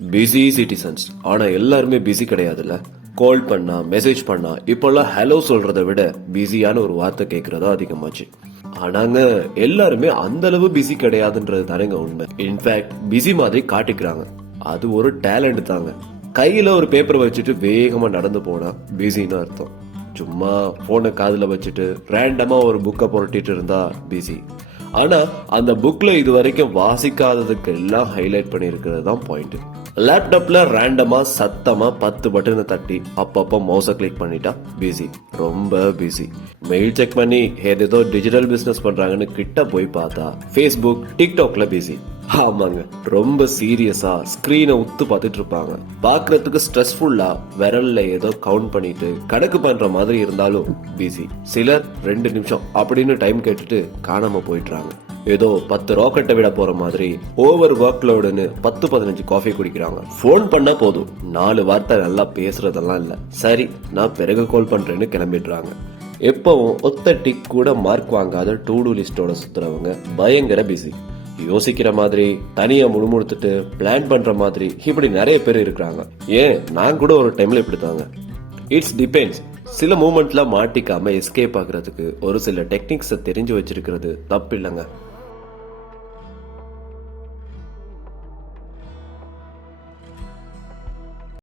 Busy citizens. ஆனா எல்லாருமே busy கிடையாதுல்ல. கால் பண்ணா மெசேஜ் பண்ணா இப்பெல்லாம் ஹலோ சொல்றதை விட பிஸியான ஒரு வார்த்தை கேட்கறதா அதிகமாச்சு. ஆனாங்க எல்லாருமே அந்த அளவு பிஸி கிடையாதுன்றது தானேங்க உண்மை. இன்ஃபேக்ட் பிஸி மாதிரி காட்டிக்கிறாங்க. அது ஒரு டேலண்ட் தாங்க. கையில ஒரு பேப்பர் வச்சுட்டு வேகமா நடந்து போனா பிஸின்னு அர்த்தம். சும்மா போனை காதுல வச்சுட்டு ரேண்டமா ஒரு புக்கை புரட்டிட்டு இருந்தா பிஸி. ஆனா அந்த புக்ல இது வரைக்கும் வாசிக்காததுக்கு எல்லாம் ஹைலைட் பண்ணி இருக்கிறது தான் பாயிண்ட். லேப்டாப்ல ரேண்டமா சத்தமா 10 பட்டனை தட்டி அப்பப்போ மவுஸை கிளிக் பண்ணிட்டா பிஸி, ரொம்ப பிஸி. மெயில் செக் பண்ணி ஏதேதோ டிஜிட்டல் பிசினஸ் பண்றாங்கன்னு கிட்ட போய் பார்த்தா ஃபேஸ்புக் டிக்டாக்ல பிஸி. ஆமாங்க, ரொம்ப சீரியஸா ஸ்கிரீனை உத்து பார்த்துட்டு இருப்பாங்க. பாக்குறதுக்கு ஸ்ட்ரெஸ்ஃபுல்லா விரல்ல ஏதோ கவுண்ட் பண்ணிட்டு கணக்கு பண்ற மாதிரி இருந்தாலும் பிஸி. சிலர் 2 நிமிஷம் அப்படின்னு டைம் கேட்டுட்டு காணாம போயிடுறாங்க. ஏதோ 10 ராக்கெட்டை விட போற மாதிரி ஓவர் ஒர்க் லோடுன்னு 10-15 காஃபி குடிக்கிறாங்க. போன் பண்ணா போதும் 4 வார்த்தை நல்லா பேசுறதெல்லாம் இல்ல, சரி நான் பிறகு கால் பண்றேன்னு கிளம்பிடுறாங்க. எப்பவும் ஒத்த டிக் கூட மார்க் வாங்காத டூ டூ லிஸ்டோட சுத்துறவங்க பயங்கர பிஸி. யோசிக்கிற மாதிரி, தனியா முழுமுழுத்துட்டு பிளான் பண்ற மாதிரி இப்படி நிறைய பேர் இருக்கிறாங்க. ஏன் நான் கூட ஒரு டைம்ல இப்படித்தாங்க. It's depends. சில மூமெண்ட்ல மாட்டிக்காம எஸ்கேப் ஆகுறதுக்கு ஒரு சில டெக்னிக்ஸை தெரிஞ்சு வச்சிருக்கிறது தப்பு இல்லைங்க.